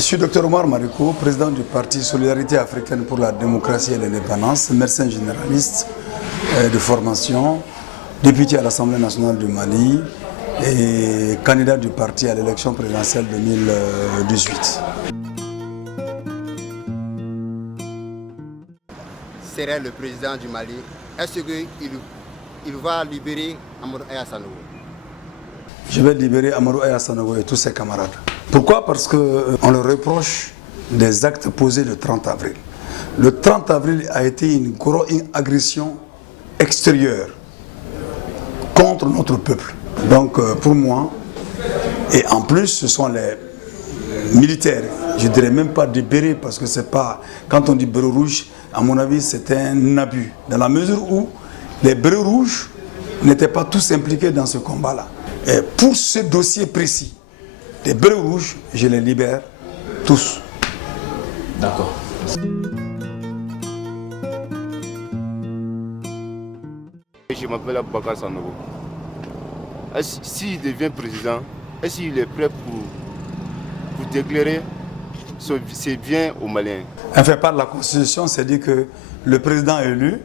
Je suis Dr Omar Mariko, président du parti Solidarité africaine pour la démocratie et l'indépendance, médecin généraliste de formation, député à l'Assemblée nationale du Mali et candidat du parti à l'élection présidentielle 2018. Serait le président du Mali, est-ce qu'il va libérer Amadou Aya Sanogo? Je vais libérer Amadou Aya Sanogo et tous ses camarades. Pourquoi? Parce qu'on leur reproche des actes posés le 30 avril. Le 30 avril a été une agression extérieure contre notre peuple. Donc pour moi, et en plus ce sont les militaires, je ne dirais même pas des bérets parce que c'est pas, quand on dit béret rouge, à mon avis c'est un abus. Dans la mesure où les bérets rouges n'étaient pas tous impliqués dans ce combat-là. Et pour ce dossier précis, les bérets rouges, je les libère tous. D'accord. Je m'appelle Aboubakar Sanogo. S'il devient président, est-ce qu'il est prêt pour déclarer ses biens aux Maliens? Enfin, par la Constitution, c'est dit que le président élu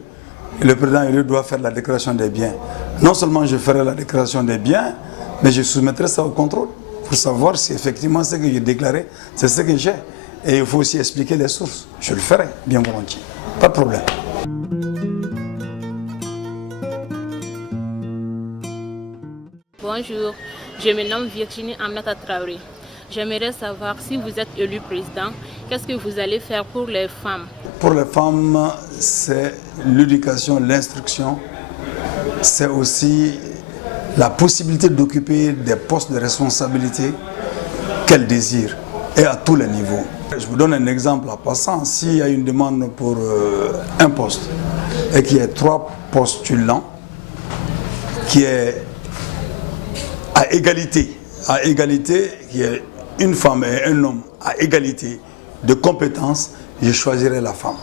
doit faire la déclaration des biens. Non seulement je ferai la déclaration des biens, mais je soumettrai ça au contrôle pour savoir si effectivement ce que j'ai déclaré, c'est ce que j'ai. Et il faut aussi expliquer les sources. Je le ferai, bien volontiers. Pas de problème. Bonjour, je me nomme Virginie Aminata Traoré. J'aimerais savoir si vous êtes élu président, qu'est-ce que vous allez faire pour les femmes? Pour les femmes, c'est l'éducation, l'instruction. C'est aussi la possibilité d'occuper des postes de responsabilité qu'elles désirent et à tous les niveaux. Je vous donne un exemple en passant. S'il y a une demande pour un poste et qu'il y a 3 postulants qui est à égalité, qu'il y ait une femme et un homme à égalité de compétences, je choisirai la femme.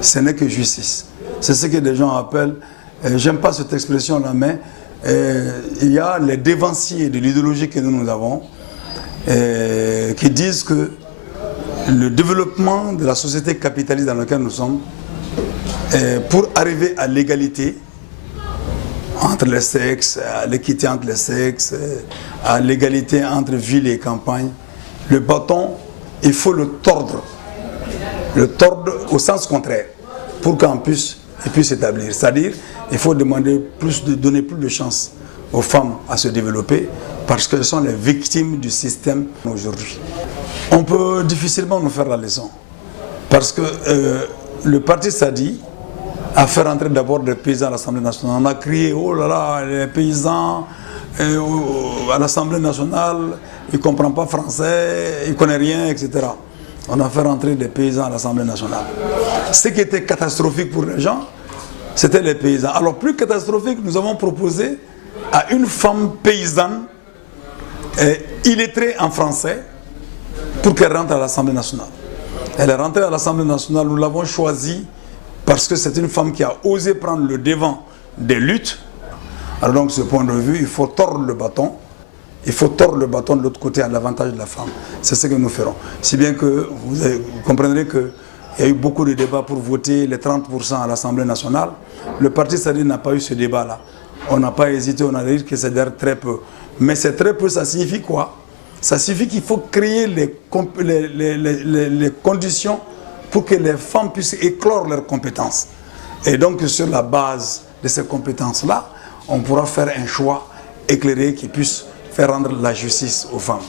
Ce n'est que justice. C'est ce que des gens appellent, j'aime pas cette expression-là, mais il y a les dévanciers de l'idéologie que nous avons qui disent que le développement de la société capitaliste dans laquelle nous sommes, pour arriver à l'égalité entre les sexes, à l'équité entre les sexes, à l'égalité entre ville et campagne, le bâton, il faut le tordre au sens contraire pour qu'on puisse s'établir. C'est-à-dire, il faut donner plus de chance aux femmes à se développer parce qu'elles sont les victimes du système aujourd'hui. On peut difficilement nous faire la leçon parce que le parti Sadi a fait rentrer d'abord des paysans à l'Assemblée nationale. On a crié, oh là là, les paysans à l'Assemblée nationale, ils ne comprennent pas français, ils ne connaissent rien, etc. On a fait rentrer des paysans à l'Assemblée nationale. Ce qui était catastrophique pour les gens, c'était les paysans. Alors plus catastrophique, nous avons proposé à une femme paysanne illettrée en français pour qu'elle rentre à l'Assemblée nationale. Elle est rentrée à l'Assemblée nationale, nous l'avons choisie parce que c'est une femme qui a osé prendre le devant des luttes. Alors donc, de ce point de vue, il faut tordre le bâton. Il faut tordre le bâton de l'autre côté à l'avantage de la femme. C'est ce que nous ferons. Si bien que vous comprendrez qu'il y a eu beaucoup de débats pour voter les 30% à l'Assemblée nationale. Le parti Sadi n'a pas eu ce débat-là. On n'a pas hésité, on a dit que c'est d'ailleurs très peu. Mais c'est très peu, ça signifie quoi? Ça signifie qu'il faut créer les conditions pour que les femmes puissent éclore leurs compétences. Et donc sur la base de ces compétences-là, on pourra faire un choix éclairé qui puisse faire rendre la justice aux femmes.